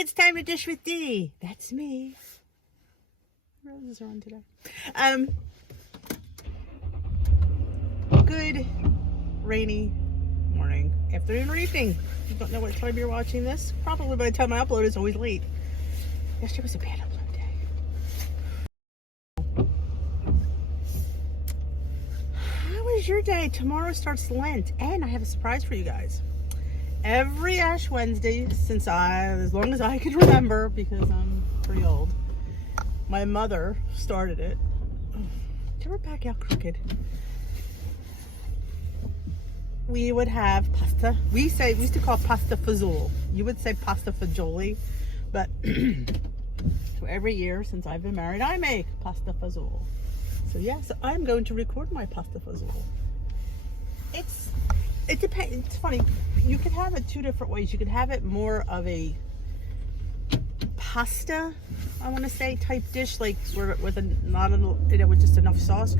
it's time to dish with D. That's me. Roses are on today. Good rainy morning, afternoon, or evening. You don't know what time you're watching this. Probably by the time I upload, it's always late. Yesterday was a bad upload day. How was your day? Tomorrow starts Lent, and I have a surprise for you guys. Every Ash Wednesday since as long as I can remember, because I'm pretty old, my mother started it. Get her back out crooked. We would have pasta. We used to call it pasta fazool. You would say pasta fagioli, but so every year since I've been married, I make pasta fazool. So yes, I'm going to record my pasta fazool. It depends. It's funny. You could have it two different ways. You could have it more of a pasta, I want to say, type dish, like with with just enough sauce,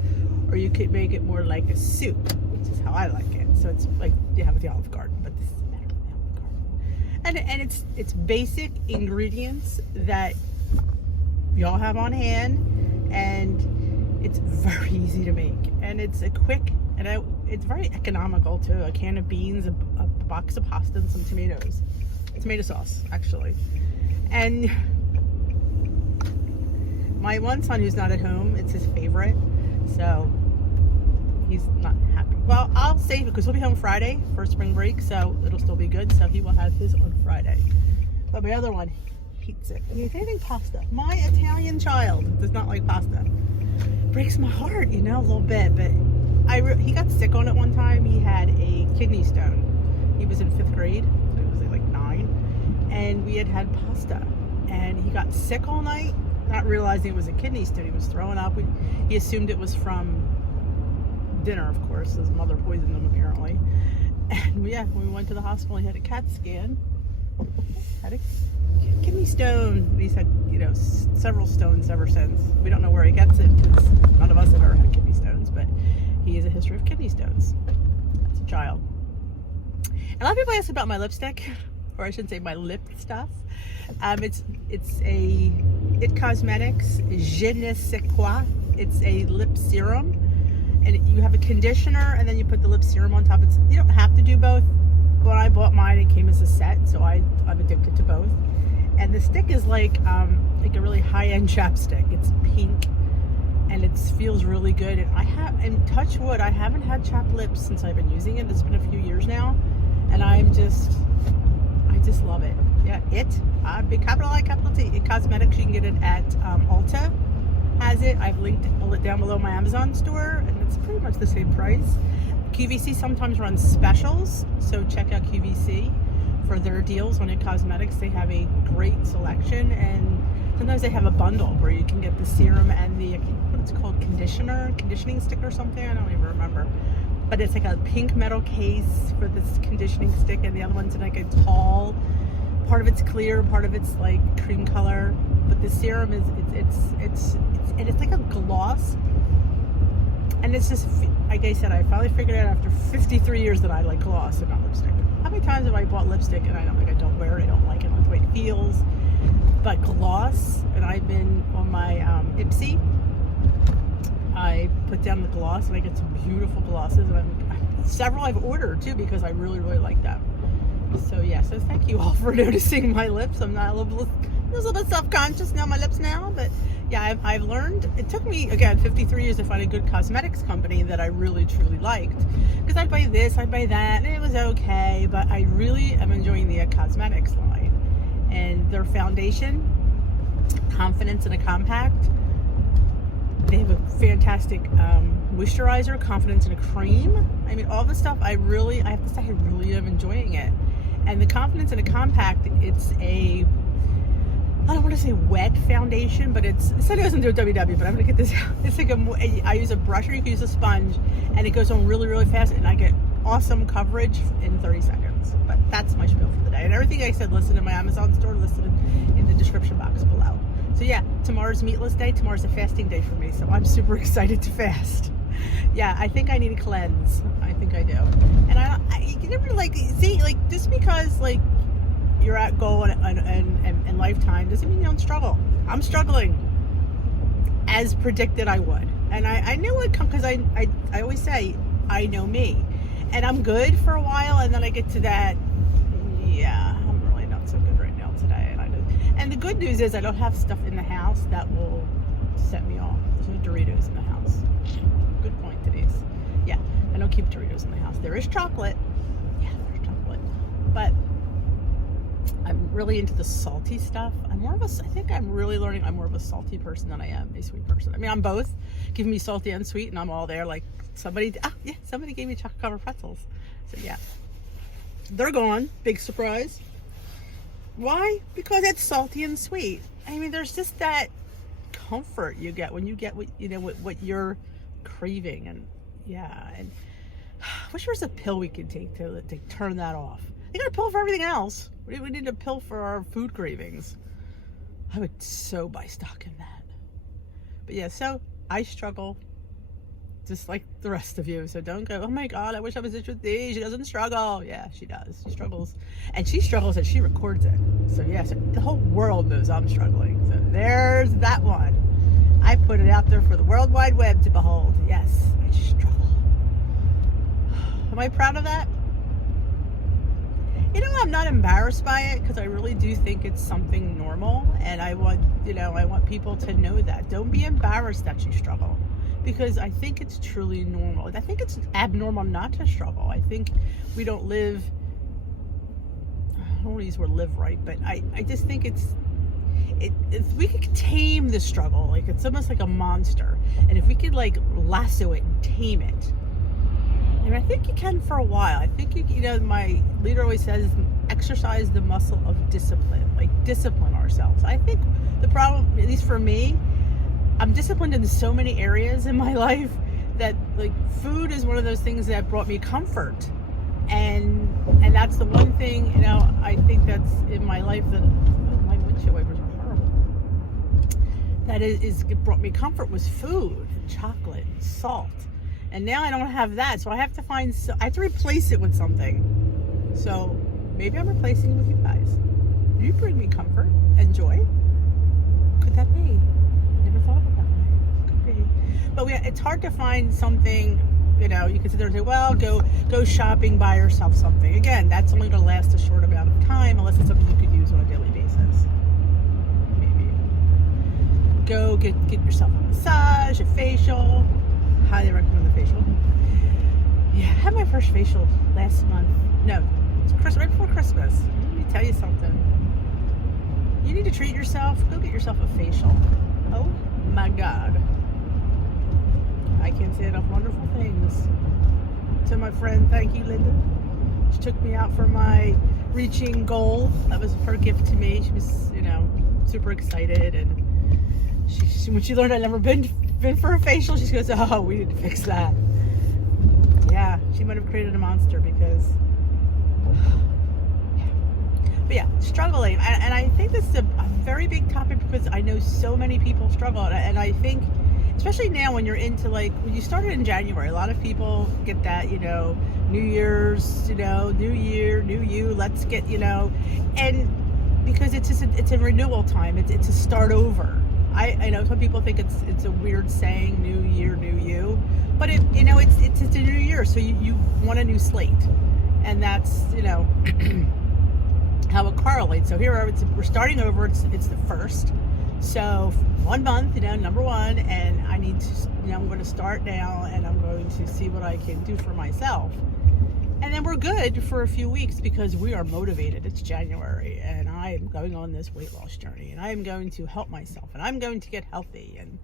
or you could make it more like a soup, which is how I like it. So it's like you have with the Olive Garden, but this is better than the Olive Garden. And it's basic ingredients that y'all have on hand, and it's very easy to make, and it's a quick, and it's very economical too. A can of beans, a box of pasta, and some tomatoes. Tomato sauce, actually. And my one son who's not at home, it's his favorite, so he's not happy. Well, I'll save it because he'll be home Friday for spring break, so it'll still be good. So he will have his on Friday. But my other one hates it. And he's anything pasta. My Italian child does not like pasta. Breaks my heart, a little bit. But he got sick on it one time. He had a kidney stone. He was in 5th grade, so he was like 9. And we had pasta, and he got sick all night, not realizing it was a kidney stone. He was throwing up. He assumed it was from dinner, of course. His mother poisoned him, apparently. And yeah, when we went to the hospital, he had a CAT scan. Had a kidney stone. He's had, several stones ever since. We don't know where he gets it, because none of us have ever had kidney stones, but he has a history of kidney stones as a child. And a lot of people ask about my lipstick, or I should say my lip stuff. It's a It Cosmetics Je ne sais quoi. It's a lip serum, and you have a conditioner, and then you put the lip serum on top. You don't have to do both. When I bought mine, it came as a set, so I'm addicted to both. And the stick is like a really high-end chapstick. It's pink, and it feels really good. And touch wood, I haven't had chapped lips since I've been using it. It's been a few years now, and I just love it. Yeah, big capital I, capital T. It Cosmetics. You can get it at Ulta. Has it. I've linked it down below my Amazon store, and it's pretty much the same price. QVC sometimes runs specials, so check out QVC for their deals on It Cosmetics. They have a great selection, and sometimes they have a bundle where you can get the serum and the, what's it called, conditioning stick or something. I don't even remember. But it's like a pink metal case for this conditioning stick, and the other one's in like a tall. Part of it's clear, part of it's like cream color. But the serum is it's like a gloss, and it's just, like I said, I finally figured out after 53 years that I like gloss and not lipstick. How many times have I bought lipstick and I don't wear it? I don't like it. I like the way it feels. But gloss, and I've been on my Ipsy. I put down the gloss, and I get some beautiful glosses, and several I've ordered too, because I really, really like them. So yeah, so thank you all for noticing my lips. I'm not a little bit self-conscious now, my lips now, but yeah, I've learned. It took me, again, 53 years to find a good cosmetics company that I really, truly liked, because I'd buy this, I'd buy that, and it was okay, but I really am enjoying the Cosmetics line, and their foundation, Confidence in a Compact. They have a fantastic moisturizer, Confidence in a Cream. I mean, all the stuff, I have to say, I really am enjoying it. And the Confidence in a Compact, it's I don't want to say wet foundation, but it said it doesn't do a WW, but I'm going to get this out. It's like I use a brush, or you can use a sponge, and it goes on really, really fast, and I get awesome coverage in 30 seconds. But that's my spiel for the day. And everything I said listed in my Amazon store, listed in the description box below. So yeah, tomorrow's meatless day. Tomorrow's a fasting day for me, so I'm super excited to fast. Yeah, I think I need a cleanse. I think I do. And you never see, just because you're at going and lifetime doesn't mean you don't struggle. I'm struggling, as predicted I would. And I knew it would come, because I always say, I know me. And I'm good for a while, and then I get to that, yeah, I'm really not so good right now today. And the good news is I don't have stuff in the house that will set me off. There's no Doritos in the house. Good point, Denise. Yeah, I don't keep Doritos in the house. There is chocolate. Yeah, there's chocolate. But I'm really into the salty stuff. I think I'm really learning I'm more of a salty person than I am a sweet person. I mean, I'm both. Give me salty and sweet, and I'm all there. Like somebody gave me chocolate covered pretzels. So yeah, they're gone. Big surprise. Why? Because it's salty and sweet. I mean, there's just that comfort you get when you get what you're craving, and yeah. And I wish there was a pill we could take to turn that off. They got a pill for everything else. We need a pill for our food cravings. I would so buy stock in that. But yeah, so I struggle just like the rest of you. So don't go, oh my God, I wish I was this with thee. She doesn't struggle. Yeah, she does. She struggles. And she struggles and she records it. So yeah, so the whole world knows I'm struggling. So there's that one. I put it out there for the World Wide Web to behold. Yes, I struggle. Am I proud of that? You know, I'm not embarrassed by it, because I really do think it's something normal, and I want people to know that. Don't be embarrassed that you struggle, because I think it's truly normal. I think it's abnormal not to struggle. I think we don't live, I don't want to use the word live right, but I just think if we could tame the struggle, like it's almost like a monster, and if we could like lasso it and tame it, and I think you can for a while. I think my leader always says, exercise the muscle of discipline, like discipline ourselves. I think the problem, at least for me, I'm disciplined in so many areas in my life that like food is one of those things that brought me comfort, and that's the one thing I think that's in my life that my windshield wipers are horrible. That it brought me comfort was food, and chocolate, and salt. And now I don't have that, so I have to replace it with something. So maybe I'm replacing it with you guys. You bring me comfort and joy. Could that be? Never thought of it that way. Could be. But it's hard to find something. You can sit there and say, well, go shopping, buy yourself something. Again, that's only going to last a short amount of time, unless it's something you could use on a daily basis. Maybe. Go get yourself a massage, a facial. Highly recommend the facial. Yeah, I had my first facial last month. No, it's right before Christmas. Let me tell you something. You need to treat yourself. Go get yourself a facial. Oh my God. I can't say enough wonderful things. To my friend, thank you, Linda. She took me out for my reaching goal. That was her gift to me. She was, super excited, and she when she learned I'd never been for a facial, she goes, oh, we need to fix that. Yeah, she might have created a monster, because but yeah, struggling, and I think this is a very big topic, because I know so many people struggle, and I think especially now when you're into, like, when you started in January, a lot of people get that, New Year's, new year, new you, let's get, and because it's a renewal time, it's a start over. I know some people think it's a weird saying, new year, new you, but it's a new year, so you want a new slate, and that's how it correlates. So here we're starting over. It's the first, so 1 month, number one, and I need to, I'm going to start now, and I'm going to see what I can do for myself. And then we're good for a few weeks, because we are motivated. It's January, and I am going on this weight loss journey, and I am going to help myself, and I'm going to get healthy, and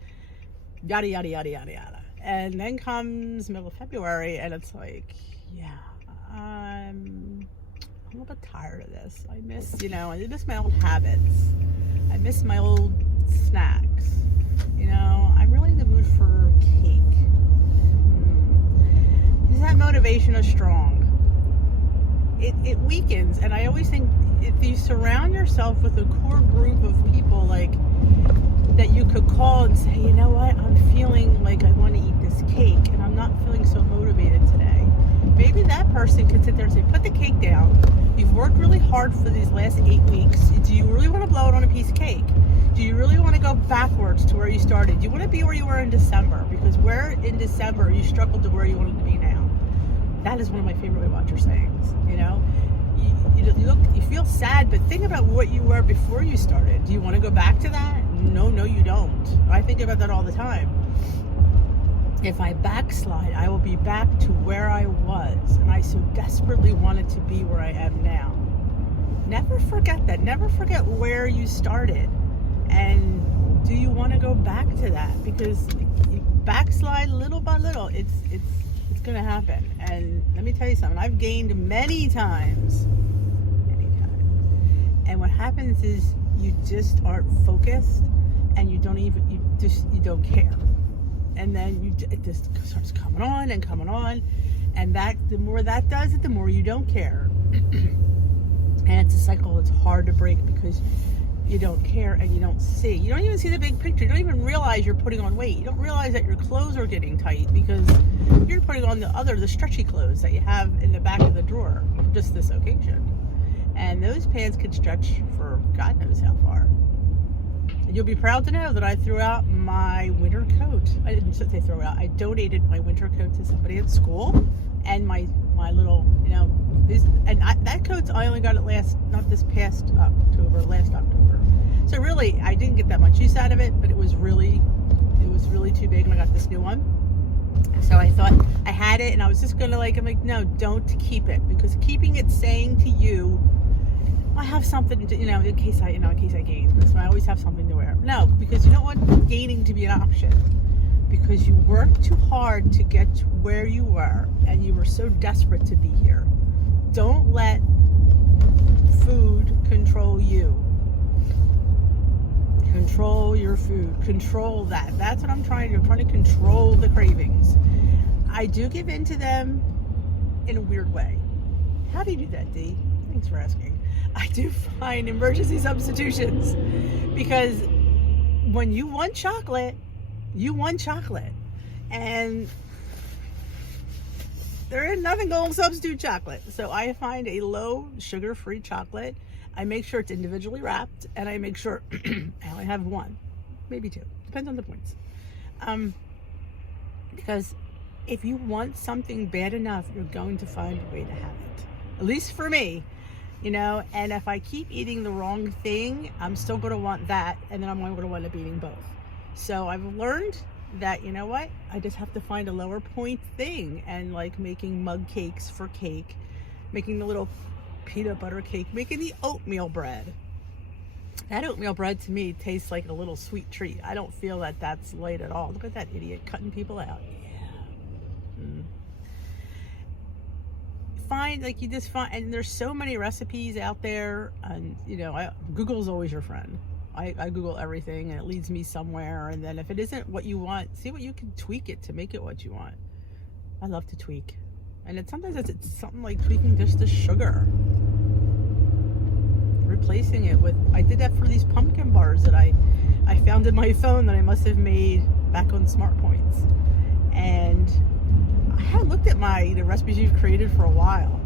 yada, yada, yada, yada, yada. And then comes middle of February, and it's like, yeah, I'm a little bit tired of this. I miss my old habits. I miss my old snacks. I'm really in the mood for cake. Is that motivation is strong? It weakens, and I always think if you surround yourself with a core group of people like that, you could call and say, you know what, I'm feeling like I want to eat this cake, and I'm not feeling so motivated today. Maybe that person could sit there and say, put the cake down, You've worked really hard for these last 8 weeks. Do you really want to blow it on a piece of cake? Do you really want to go backwards to where you started? Do you want to be where you were in December? Because where in December you struggled to where you wanted to be now. That is one of my favorite Weight Watcher sayings. You know, you feel sad, but think about what you were before you started. Do you want to go back to that? No, you don't. I think about that all the time. If I backslide, I will be back to where I was, and I so desperately wanted to be where I am now. Never forget that. Never forget where you started. And do you want to go back to that? Because you backslide little by little, it's going to happen. And let me tell you something. I've gained many times. And what happens is you just aren't focused, and you don't care. And then it just starts coming on, and that the more that does it, the more you don't care. And it's a cycle that's hard to break because you don't care and you don't see. You don't even see the big picture. You don't even realize you're putting on weight. You don't realize that your clothes are getting tight because you're putting on the stretchy clothes that you have in the back of the drawer for just this occasion. And those pants could stretch for God knows how far. You'll be proud to know that I threw out my winter coat. I didn't say throw it out. I donated my winter coat to somebody at school, and my little, that coat I only got it last October. So really, I didn't get that much use out of it, but it was really too big, and I got this new one. So I thought I had it, and I was just gonna I'm like, no, don't keep it, because keeping it saying to you, I have something to, in case I gain. So I always have something to wear. No, because you don't want gaining to be an option. Because you worked too hard to get to where you were, and you were so desperate to be here. Don't let food control you. Control your food. Control that. That's what I'm trying to do. I'm trying to control the cravings. I do give in to them in a weird way. How do you do that, Dee? Thanks for asking. I do find emergency substitutions, because when you want chocolate, and there is nothing going to substitute chocolate. So I find a low sugar-free chocolate. I make sure it's individually wrapped, and I make sure I only have one, maybe two, depends on the points. Because if you want something bad enough, you're going to find a way to have it. At least for me. And if I keep eating the wrong thing, I'm still going to want that, and then I'm going to wind up eating both. So I've learned that, I just have to find a lower point thing, and making mug cakes for cake, making the little peanut butter cake, making the oatmeal bread. That oatmeal bread to me tastes like a little sweet treat. I don't feel that that's light at all. Look at that idiot cutting people out. You just find, and there's so many recipes out there, and Google's always your friend. I Google everything, and it leads me somewhere, and then if it isn't what you want, see what you can tweak it to make it what you want. I love to tweak, and sometimes it's something like tweaking just the sugar, replacing it with, I did that for these pumpkin bars that I found in my phone that I must have made back on Smart Points, and I haven't looked at the recipes you've created for a while.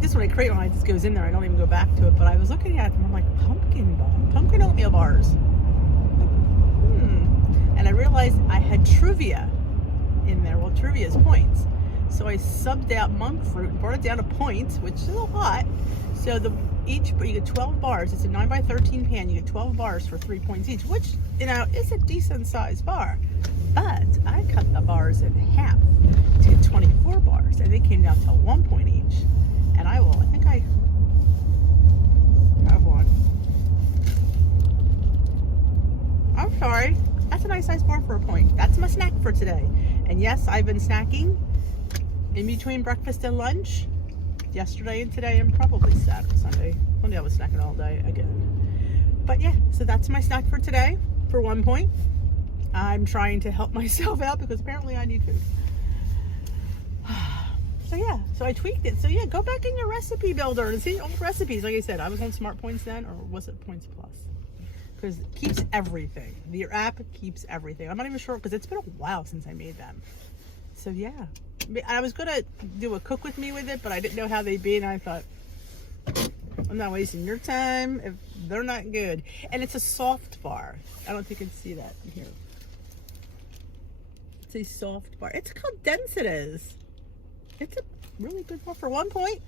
This one I create when it just goes in there. I don't even go back to it. But I was looking at them. I'm like, pumpkin oatmeal bars. And I realized I had Truvia in there. Well, Truvia is points. So I subbed out monk fruit and brought it down to points, which is a lot. So you get 12 bars. It's a 9x13 pan. You get 12 bars for 3 points each, which is a decent sized bar. But I cut the bars in half to get 24 bars, and they came down to 1 point each. And I think I have one. I'm sorry. That's a nice size bar for a point. That's my snack for today. And yes, I've been snacking in between breakfast and lunch yesterday and today, and probably Saturday, Sunday. One day I was snacking all day again. But yeah, so that's my snack for today for 1 point. I'm trying to help myself out because apparently I need food. So yeah, so I tweaked it. So yeah, go back in your recipe builder and see old recipes. Like I said, I was on Smart Points then, or was it Points Plus? Because it keeps everything. Your app keeps everything. I'm not even sure, because it's been a while since I made them. So yeah, I was gonna do a cook with me with it, but I didn't know how they'd be, and I thought, I'm not wasting your time if they're not good. And it's a soft bar. I don't think you can see that in here. It's a soft bar. It's how dense it is. It's a really good bar for 1 point.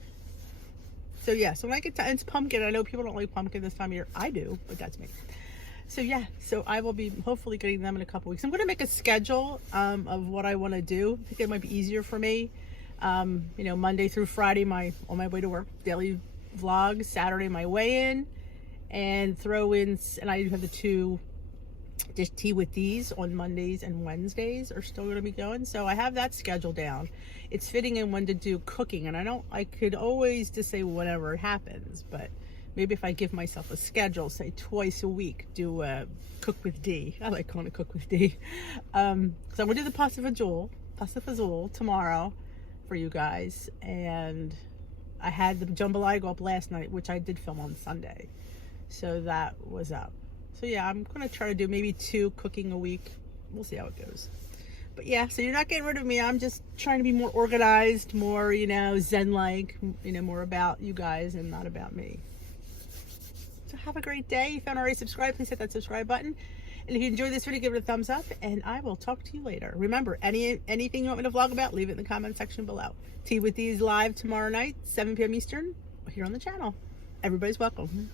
So yeah, so when I get to, it's pumpkin. I know people don't like pumpkin this time of year. I do, but that's me. So yeah, so I will be hopefully getting them in a couple weeks. I'm going to make a schedule of what I want to do. I think it might be easier for me. You know, Monday through Friday, on my way to work, daily vlog. Saturday, my weigh-in, and throw in. And I have the 2 dish tea with these on Mondays and Wednesdays are still going to be going. So I have that schedule down. It's fitting in when to do cooking, and I could always just say whatever happens, but maybe if I give myself a schedule, say twice a week, do a cook with D. I like calling it cook with D. So I'm gonna do the pasta fazool tomorrow for you guys, and I had the jambalaya go up last night, which I did film on Sunday, so that was up. So yeah, I'm gonna try to do maybe 2 cooking a week. We'll see how it goes. But yeah, so you're not getting rid of me. I'm just trying to be more organized, more, you know, zen-like, you know, more about you guys and not about me. So have a great day. If you haven't already subscribed, please hit that subscribe button. And if you enjoyed this video, give it a thumbs up, and I will talk to you later. Remember, anything you want me to vlog about, leave it in the comment section below. Tea with These live tomorrow night, 7 p.m. Eastern, here on the channel. Everybody's welcome.